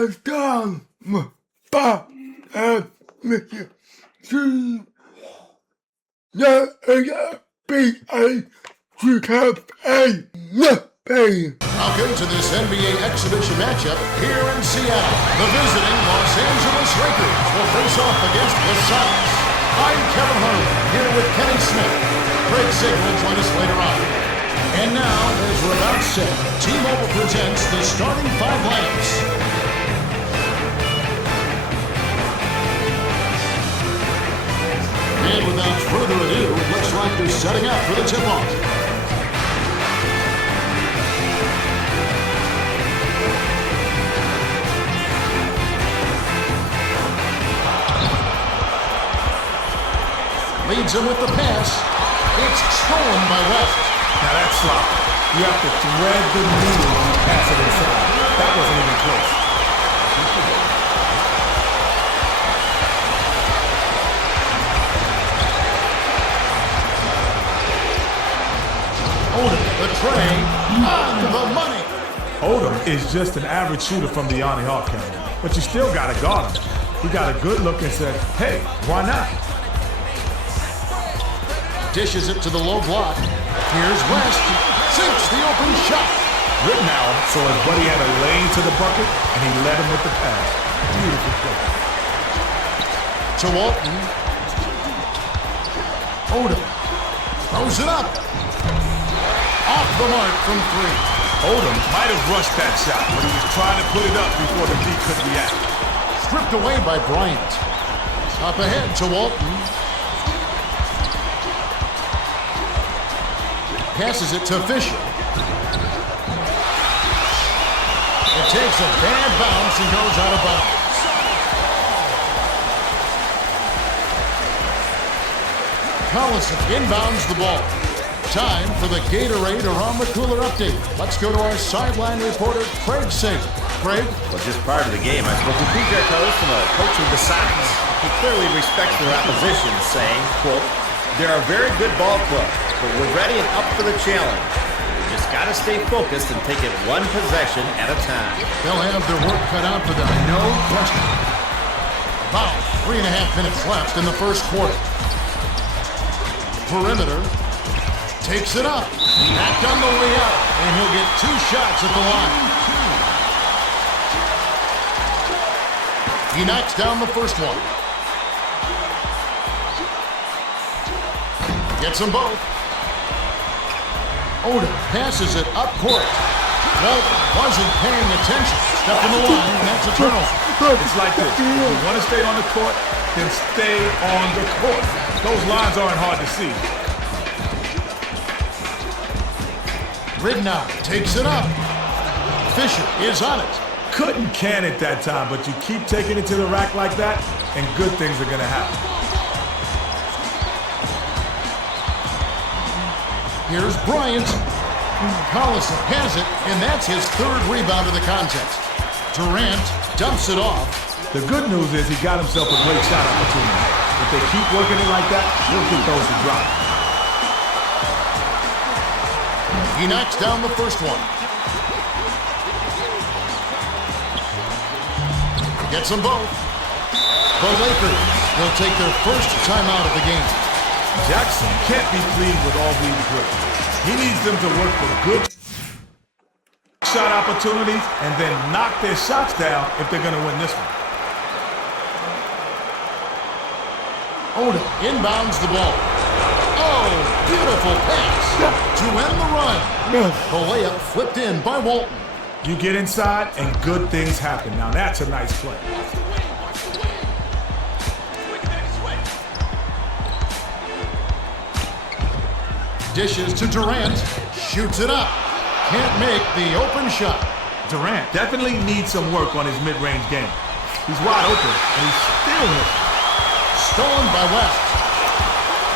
down by Mr. C. That is a to have a nothing. Welcome to this NBA exhibition matchup here in Seattle. The visiting Los Angeles Lakers will face off against the Suns. I'm Kevin Harlan, here with Kenny Smith. Greg Sig will join us later on. And now, as we're about set, T-Mobile presents the starting five lineups. And without further ado, it looks like they're setting up for the tip-off. Leads him with the pass. It's stolen by West. Now that's sloppy. You have to thread the needle when you pass it inside. That wasn't even close. Odom, the tray, on the money. Odom is just an average shooter from the Yanni Hawk counter, but you still got to guard him. He got a good look and said, hey, why not? Dishes it to the low block. Here's West. Sinks the open shot. Rittenauer saw his buddy had a lane to the bucket, and he led him with the pass. Beautiful play. To Walton. Odom throws it up. Off the mark from three. Odom might have rushed that shot, but he was trying to put it up before the D could react. Stripped away by Bryant. Up ahead to Walton. Passes it to Fisher. It takes a bad bounce and goes out of bounds. Collison inbounds the ball. Time for the Gatorade Around the Cooler update. Let's go to our sideline reporter, Craig Sager. Craig? Well, just prior to the game, I spoke with PJ Carlson, a coach of the Suns. He clearly respects their opposition, saying, quote, "They're a very good ball club, but we're ready and up for the challenge. We just got to stay focused and take it one possession at a time." They'll have their work cut out for them, no question. About 3.5 minutes left in the first quarter. Perimeter takes it up. Back on the way out, and he'll get 2 shots at the line. He knocks down the first one. Gets them both. Odom passes it up court. Walton wasn't paying attention. Step in the line, and that's a turnover. It's like this. If you want to stay on the court, then stay on the court. Those lines aren't hard to see. Rittenauer takes it up. Fisher is on it. Couldn't can it that time, but you keep taking it to the rack like that, and good things are going to happen. Here's Bryant. Collison has it, and that's his 3rd rebound of the contest. Durant dumps it off. The good news is he got himself a great shot opportunity. If they keep working it like that, he'll get those to drop. He knocks down the first one. Gets them both. The Lakers will take their first timeout of the game. Jackson can't be pleased with all these drills. He needs them to work for good shot opportunities and then knock their shots down if they're going to win this one. Odom inbounds the ball. Oh, beautiful pass to end the run. The layup flipped in by Walton. You get inside and good things happen. Now that's a nice play. Dishes to Durant. Shoots it up. Can't make the open shot. Durant definitely needs some work on his mid-range game. He's wide open, and he's still hit. Stolen by West.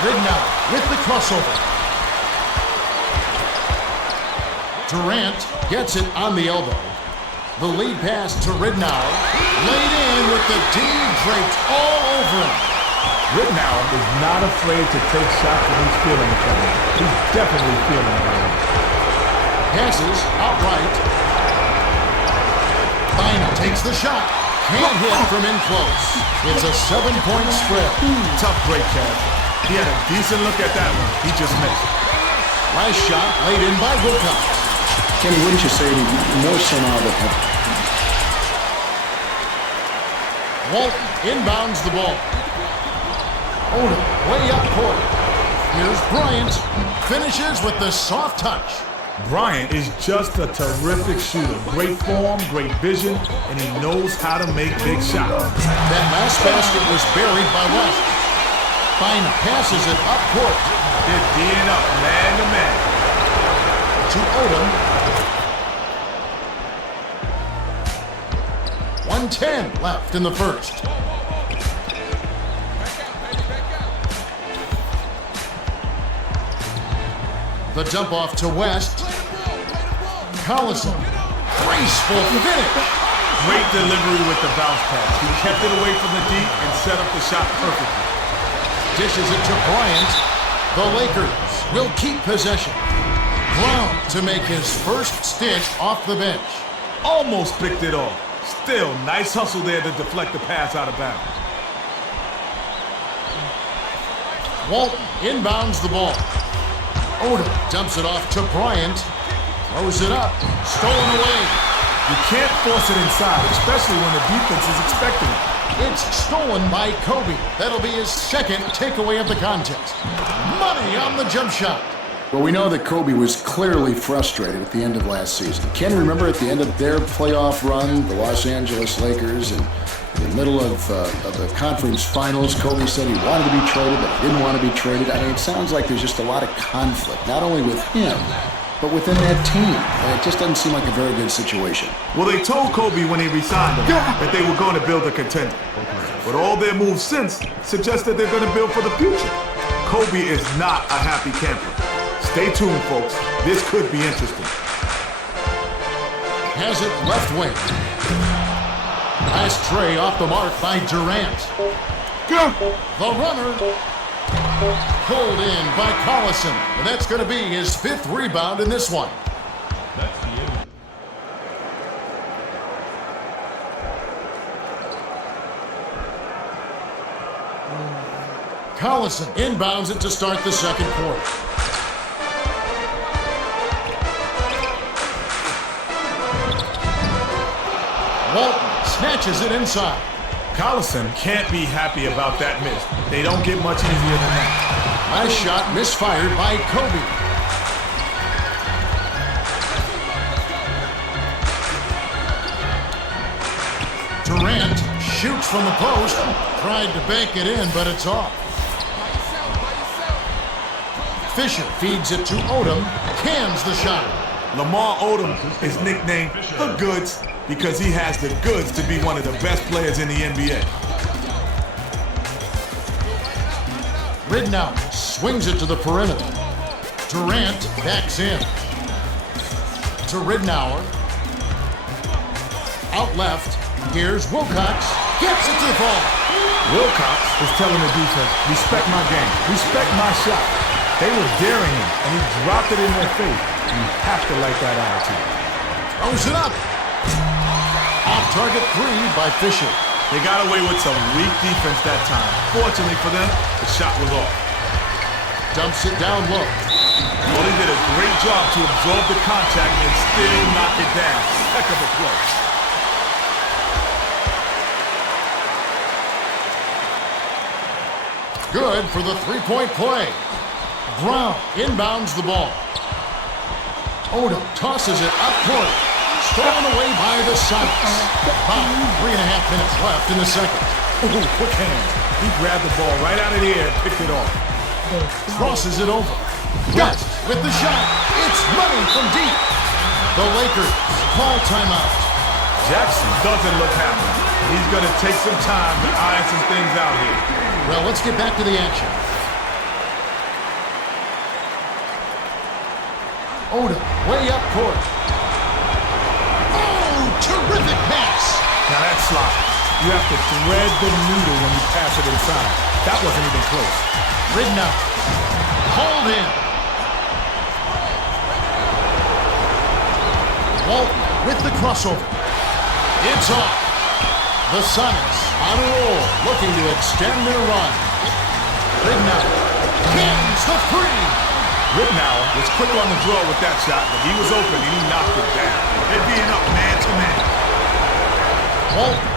Rittenauer with the crossover. Durant gets it on the elbow. The lead pass to Rittenauer. Laid in with the D draped all over him. Rittenauer is not afraid to take shots when he's feeling it. He's definitely feeling it. Passes outright. Bynum takes the shot. Can't hit from in close. It's a 7-point spread. Tough break, Kev. He had a decent look at that one. He just missed. Last shot laid in by Wilcox. Kenny, wouldn't you say more so now that Walton inbounds the ball. Odom way up court. Here's Bryant. Finishes with the soft touch. Bryant is just a terrific shooter. Great form, great vision, and he knows how to make big shots. That last basket was buried by West. Bynum passes it up court. They're D'ing up man to man. To Odom. 1:10 left in the first. The dump off to West. Collison. Graceful finish. Great delivery with the bounce pass. He kept it away from the deep and set up the shot perfectly. Dishes it to Bryant. The Lakers will keep possession. Brown to make his first stint off the bench. Almost picked it off. Still, nice hustle there to deflect the pass out of bounds. Walton inbounds the ball. Odom dumps it off to Bryant. Throws it up. Stolen away. You can't force it inside, especially when the defense is expecting it. It's stolen by Kobe. That'll be his second takeaway of the contest. Money on the jump shot. Well, we know that Kobe was clearly frustrated at the end of last season. Ken, remember at the end of their playoff run, the Los Angeles Lakers, and in the middle of the conference finals, Kobe said he wanted to be traded, but he didn't want to be traded. I mean, it sounds like there's just a lot of conflict, not only with him, but within that team. And it just doesn't seem like a very good situation. Well, they told Kobe when he re-signed him that they were going to build a contender. But all their moves since suggest that they're going to build for the future. Kobe is not a happy camper. Stay tuned, folks. This could be interesting. Has it left wing. Last tray off the mark by Durant. The runner pulled in by Collison. And that's going to be his 5th rebound in this one. Collison inbounds it to start the second quarter. Walton snatches it inside. Collison can't be happy about that miss. They don't get much easier than that. Last shot misfired by Kobe. Durant shoots from the post. Tried to bank it in, but it's off. Fisher feeds it to Odom. Cans the shot. Lamar Odom is nicknamed the Goods because he has the goods to be one of the best players in the NBA. Ridnow swings it to the perimeter. Durant backs in. To Ridnour. Out left. Here's Wilcox. Gets it to the ball. Wilcox is telling the defense, respect my game, respect my shot. They were daring him, and he dropped it in their face. You have to like that attitude. Throws it up. Off-target 3 by Fisher. They got away with some weak defense that time. Fortunately for them, the shot was off. Dumps it down low. Well, he did a great job to absorb the contact and still knock it down. Heck of a play. Good for the three-point play. Brown inbounds the ball. Odom tosses it up court. Stolen away by the Suns. About 3.5 minutes left in the second. Ooh, quick hand. He grabbed the ball right out of the air and picked it off. Crosses it over. West with the shot. It's money from deep. The Lakers call timeout. Jackson doesn't look happy. He's going to take some time to iron some things out here. Well, let's get back to the action. Odom way up court. Oh, terrific pass. Now that's sloppy. You have to thread the needle when you pass it inside. That wasn't even close. Ridnow. Hold in. Walton with the crossover. It's off. The Sonics on a roll, looking to extend their run. Rittenauer cans the three. Rittenauer was quick on the draw with that shot, but he was open and he knocked it down. They're being up man to man. Walton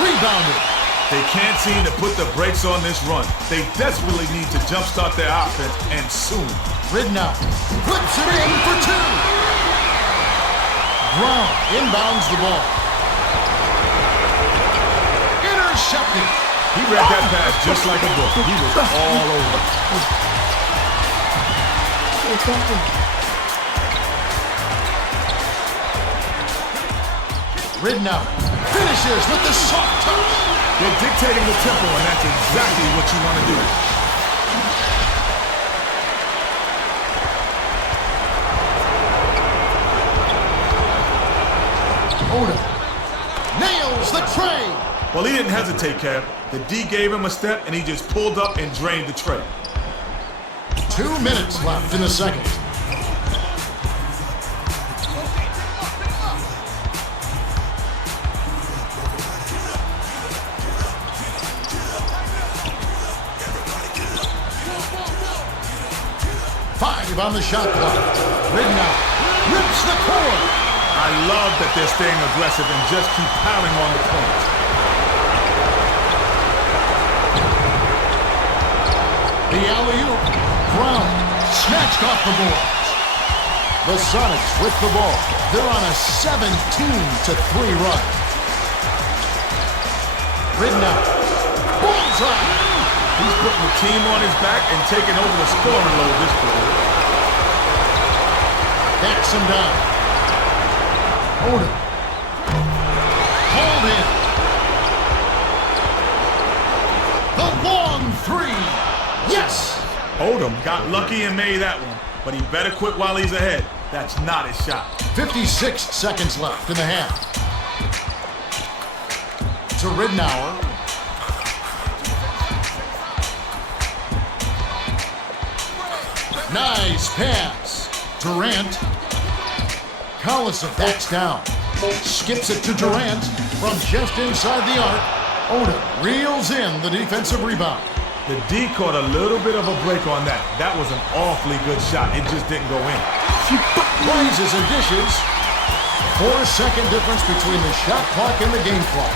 rebounded. They can't seem to put the brakes on this run. They desperately need to jumpstart their offense, and soon. Rittenauer flips it in for two. Brown inbounds the ball. Intercepted. He read that pass just like a book. He was all over. Rittenauer finishes with the soft touch. They're dictating the tempo, and that's exactly what you want to do. Odom nails the tray. Well, he didn't hesitate, Kev. The D gave him a step, and he just pulled up and drained the tray. 2 minutes left in the second. Five on the shot clock. Rittenauer rips the cord. I love that they're staying aggressive and just keep pounding on the point. The alley-oop. Brown snatched off the boards. The Sonics with the ball. They're on a 17-3 run. Rittenauer. Bullseye. He's putting the team on his back and taking over the scoring load this quarter. Backs him down. Odom. Hauled in. The long three. Yes! Odom got lucky and made that one, but he better quit while he's ahead. That's not his shot. 56 seconds left in the half. To Rittenauer. Nice pass. Durant. Collison backs down. Skips it to Durant from just inside the arc. Odom reels in the defensive rebound. The D caught a little bit of a break on that. That was an awfully good shot. It just didn't go in. Rises and dishes. 4-second difference between the shot clock and the game clock.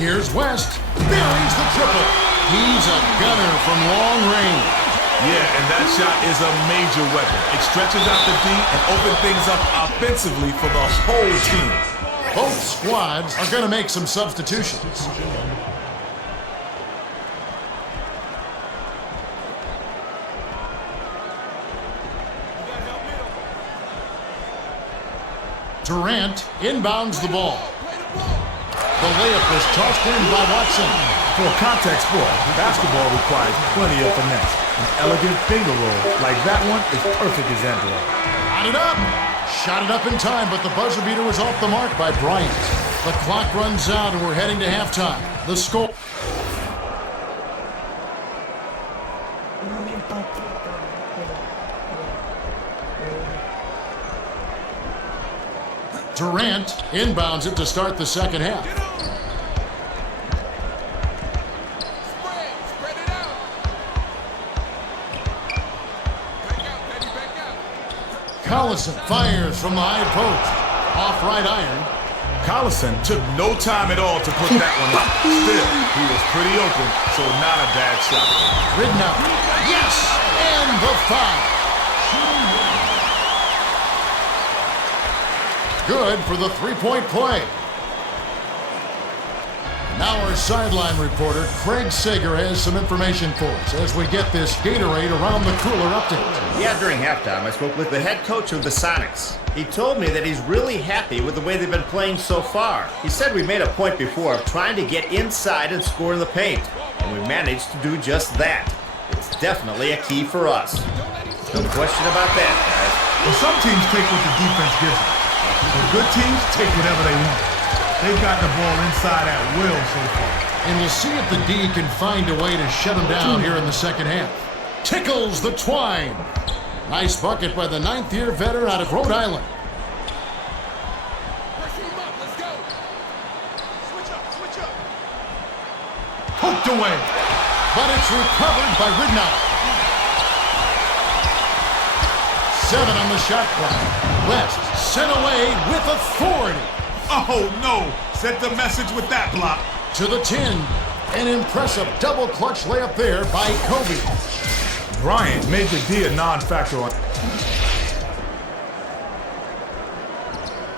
Here's West. Buries the triple. He's a gunner from long range. Yeah, and that shot is a major weapon. It stretches out the D and opens things up offensively for the whole team. Both squads are going to make some substitutions. Durant inbounds the ball. The layup was tossed in by Watson. For a contact sport, basketball requires plenty of finesse. An elegant finger roll like that one is perfect example of it. Got it up. Shot it up in time, but the buzzer beater was off the mark by Bryant. The clock runs out and we're heading to halftime. The score. Durant inbounds it to start the second half. Spread it out. Back out. Collison fires from the high post. Off right iron. Collison took no time at all to put that one up. Still, he was pretty open, so not a bad shot. Rittenauer. Yes! And the foul. Good for the three-point play. Now our sideline reporter, Craig Sager, has some information for us as we get this Gatorade Around the Cooler update. Yeah, during halftime, I spoke with the head coach of the Sonics. He told me that he's really happy with the way they've been playing so far. He said we made a point before of trying to get inside and score in the paint, and we managed to do just that. It's definitely a key for us. No question about that, guys. Well, some teams take what the defense gives them. The good teams take whatever they want. They've got the ball inside at will so far. And we'll see if the D can find a way to shut him down here in the second half. Tickles the twine. Nice bucket by the 9th-year veteran out of Rhode Island. Press him up. Let's go. Switch up. Switch up. Poked away. But it's recovered by Ridnow. 7 on the shot clock. West sent away with authority. Oh, no. Sent the message with that block. To the 10. An impressive double clutch layup there by Kobe. Bryant made the D a non-factor on.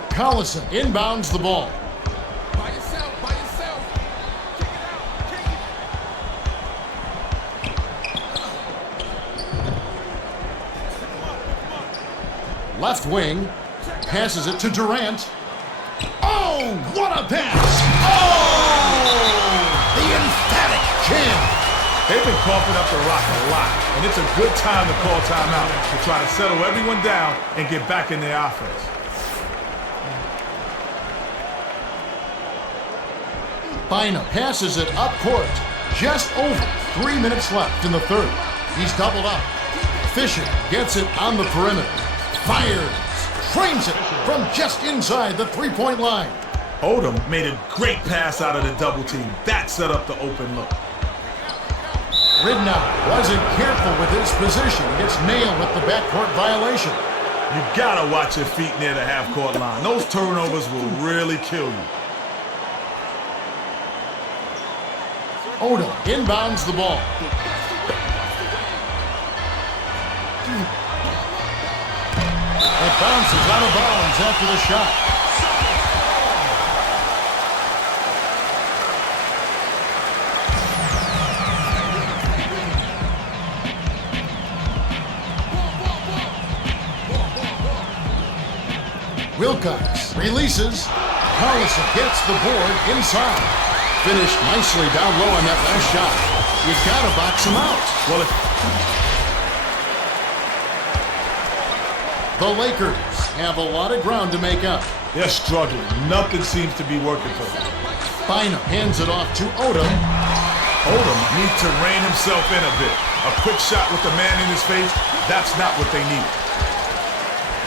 Collison inbounds the ball. By yourself. By yourself. Kick it out. Kick it. Left wing. Passes it to Durant. Oh, what a pass! Oh! The emphatic jam. They've been coughing up the rock a lot, and it's a good time to call timeout to try to settle everyone down and get back in their offense. Bynum passes it up court. Just over 3 minutes left in the third. He's doubled up. Fisher gets it on the perimeter. Fires. Frames it from just inside the three-point line. Odom made a great pass out of the double team. That set up the open look. Ridnow wasn't careful with his position. He gets nailed with the backcourt violation. You gotta watch your feet near the half-court line. Those turnovers will really kill you. Odom inbounds the ball. It bounces out of bounds after the shot. Wilcox releases. Collison gets the board inside. Finished nicely down low on that last shot. You gotta box him out. Well, The Lakers have a lot of ground to make up. they're struggling. Nothing seems to be working for them. Bynum hands it off to Odom. Odom needs to rein himself in a bit. A quick shot with the man in his face, that's not what they need.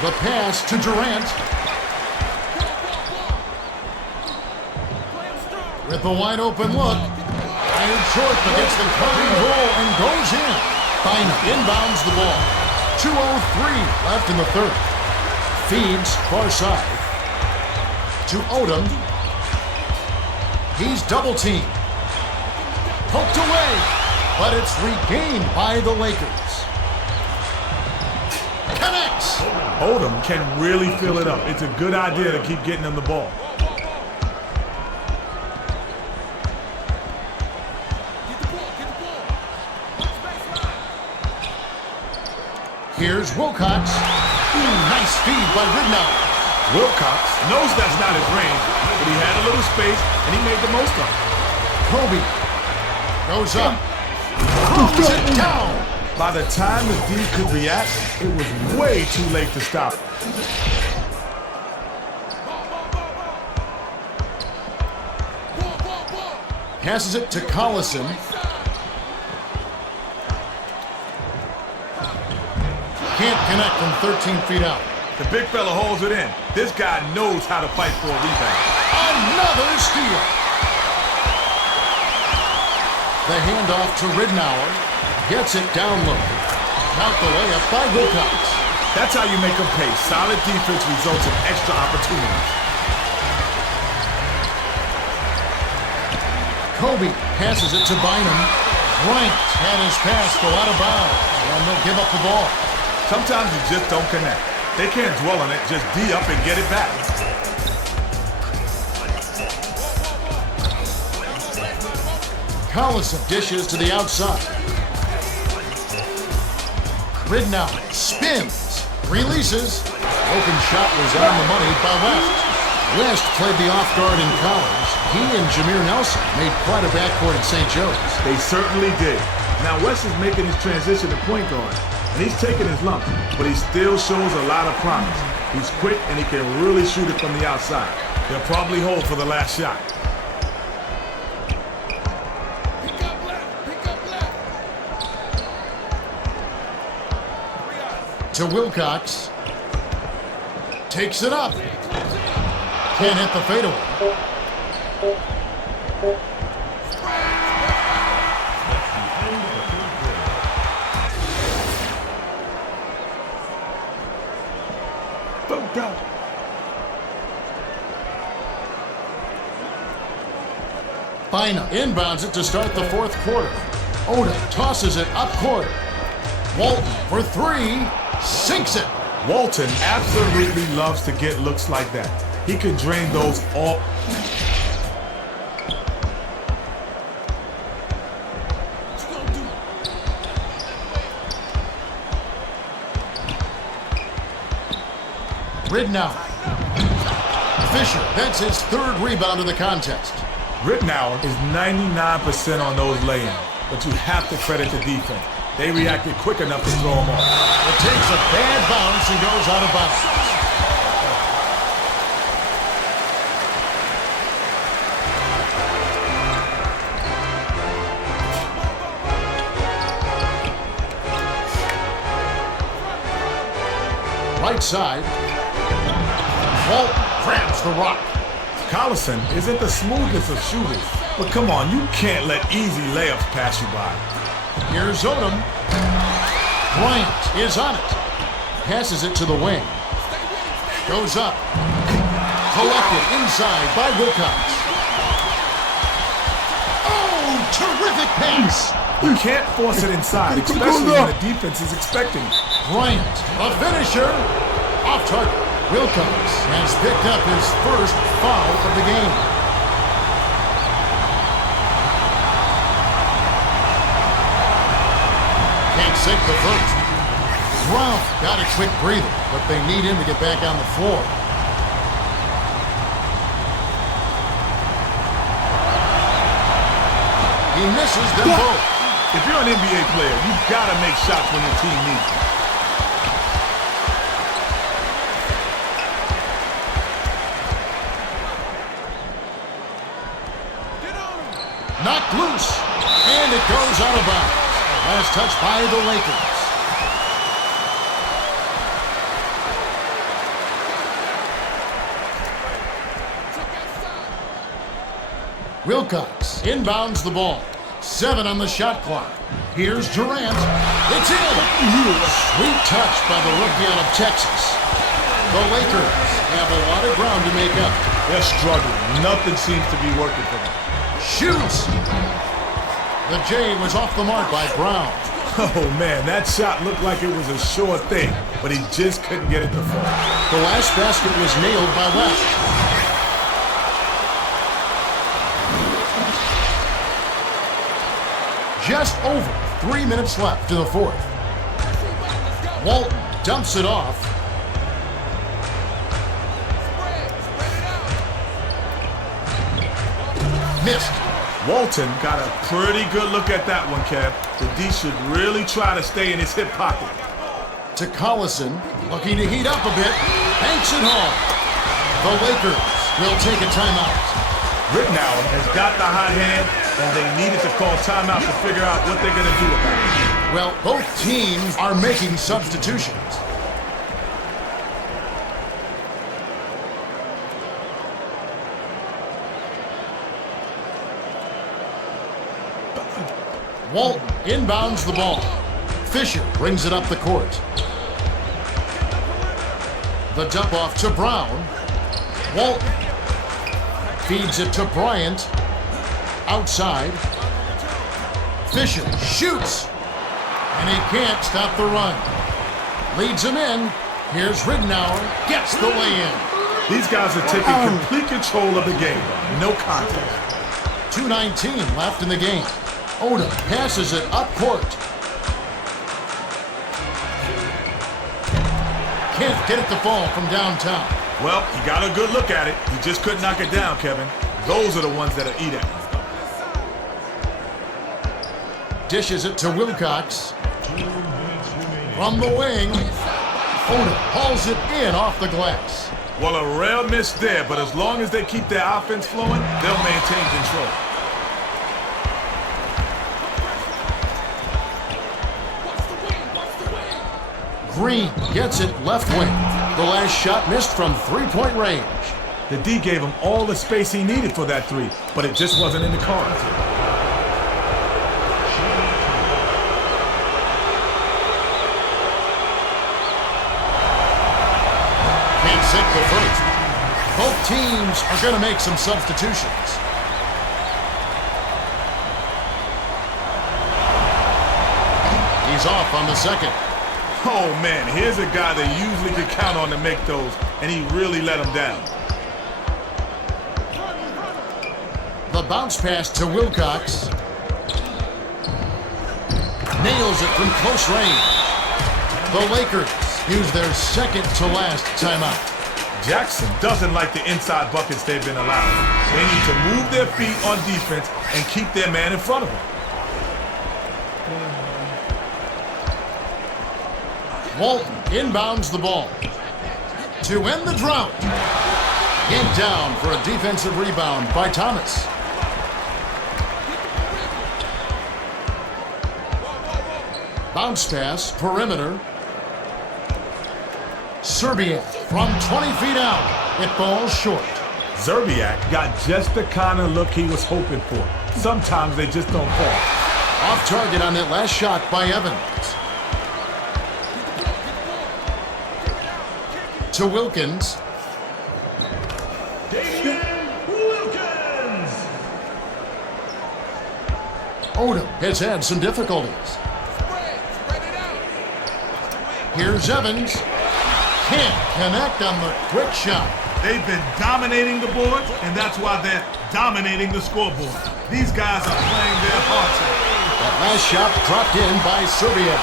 The pass to Durant. With a wide open look. Fired short against the curving goal and goes in. Bynum inbounds the ball. 2:03 left in the third. Feeds far side. To Odom. He's double teamed. Poked away. But it's regained by the Lakers. Connects. Odom can really fill it up. It's a good idea to keep getting him the ball. Get the ball. Get the ball. Watch baseline. Here's Wilcox. Nice feed by Ridnow. Wilcox knows that's not his range, but he had a little space and he made the most of it. Kobe goes up. Throws it down. By the time the D could react, it was way too late to stop it. Passes it to Collison. Can't connect from 13 feet out. The big fella holds it in. This guy knows how to fight for a rebound. Another steal. The handoff to Ridnour. Gets it down low. Out the layup by Wilcox. That's how you make them pay. Solid defense results in extra opportunities. Kobe passes it to Bynum. Bryant had his pass go out of bounds. And they'll give up the ball. Sometimes you just don't connect. They can't dwell on it. Just D up and get it back. Collison dishes to the outside. Ridnour spins, releases. Open shot was on the money by West. West played the off guard in college. He and Jameer Nelson made quite a backcourt at St. Joe's. They certainly did. Now West is making his transition to point guard, and he's taking his lumps, but he still shows a lot of promise. He's quick and he can really shoot it from the outside. They'll probably hold for the last shot. Pick up left. Pick up left. To Wilcox. Takes it up. Can't hit the fadeaway. Bina inbounds it to start the fourth quarter. Oda tosses it up court. Walton for three. Sinks it. Walton absolutely loves to get looks like that. He can drain those all. Ridnour. Fisher, that's his third rebound of the contest. Rittenauer is 99% on those lay-ins, but you have to credit the defense. They reacted quick enough to throw him off. It takes a bad bounce and goes out of bounds. Right side. Walton grabs the rock. Collison isn't the smoothest of shooters, but come on, you can't let easy layups pass you by. Here's Odom. Bryant is on it. Passes it to the wing. Goes up. Collected inside by Wilcox. Oh, terrific pass. You can't force it inside, especially when the defense is expecting it. Bryant, a finisher. Off target. Wilcox has picked up his first foul of the game. Can't sink the first. Brown got a quick breather, but they need him to get back on the floor. He misses them both. If you're an NBA player, you've got to make shots when your team needs it. Knocked loose, and it goes out of bounds. Last touch by the Lakers. Wilcox inbounds the ball. 7 on the shot clock. Here's Durant. It's in. Sweet touch by the rookie out of Texas. The Lakers have a lot of ground to make up. They're struggling. Nothing seems to be working for them. Shoots. The J was off the mark by Brown. Oh man, that shot looked like it was a sure thing, but he just couldn't get it to fall. The last basket was nailed by West. Just over 3 minutes left to the fourth. Walton dumps it off. Missed. Walton got a pretty good look at that one, Kev. The D should really try to stay in his hip pocket. To Collison, looking to heat up a bit. Banks it home. The Lakers will take a timeout. Rittenauer has got the hot hand, and they needed to call timeout to figure out what they're going to do about it. Well, both teams are making substitutions. Walton inbounds the ball. Fisher brings it up the court. The dump off to Brown. Walton feeds it to Bryant. Outside. Fisher shoots. And he can't stop the run. Leads him in. Here's Ridnour. Gets the lay-in. These guys are taking complete control of the game. No contest. 2:19 left in the game. Oda passes it up court. Can't get it to fall from downtown. Well, he got a good look at it. He just couldn't knock it down, Kevin. Those are the ones that'll eat at you. Dishes it to Wilcox. From the wing. Oda hauls it in off the glass. Well, a rare miss there, but as long as they keep their offense flowing, they'll maintain control. Green gets it left wing. The last shot missed from three-point range. The D gave him all the space he needed for that three, but it just wasn't in the cards. Can't sink the first. Both teams are going to make some substitutions. He's off on the second. Oh man, here's a guy that usually could count on to make those, and he really let him down. The bounce pass to Wilcox. Nails it from close range. The Lakers use their second to last timeout. Jackson doesn't like the inside buckets they've been allowing. They need to move their feet on defense and keep their man in front of them. Walton inbounds the ball. To end the drought. Yanked down for a defensive rebound by Thomas. Bounce pass, perimeter. Serbiak from 20 feet out. It falls short. Zerbiak got just the kind of look he was hoping for. Sometimes they just don't fall. Off target on that last shot by Evans. To Wilkins. Odom has had some difficulties. Here's Evans. Can't connect on the quick shot. They've been dominating the boards, and that's why they're dominating the scoreboard. These guys are playing their hearts out. That last shot dropped in by Serbia.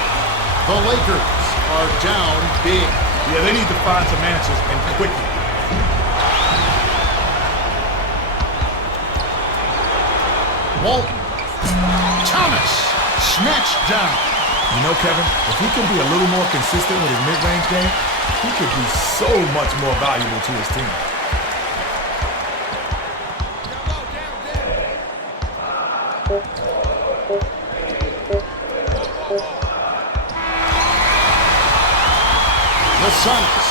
The Lakers are down big. Yeah, they need to find some answers, and quickly. Walton. Thomas snatched down. You know, Kevin, if he can be a little more consistent with his mid-range game, he could be so much more valuable to his team. The Suns.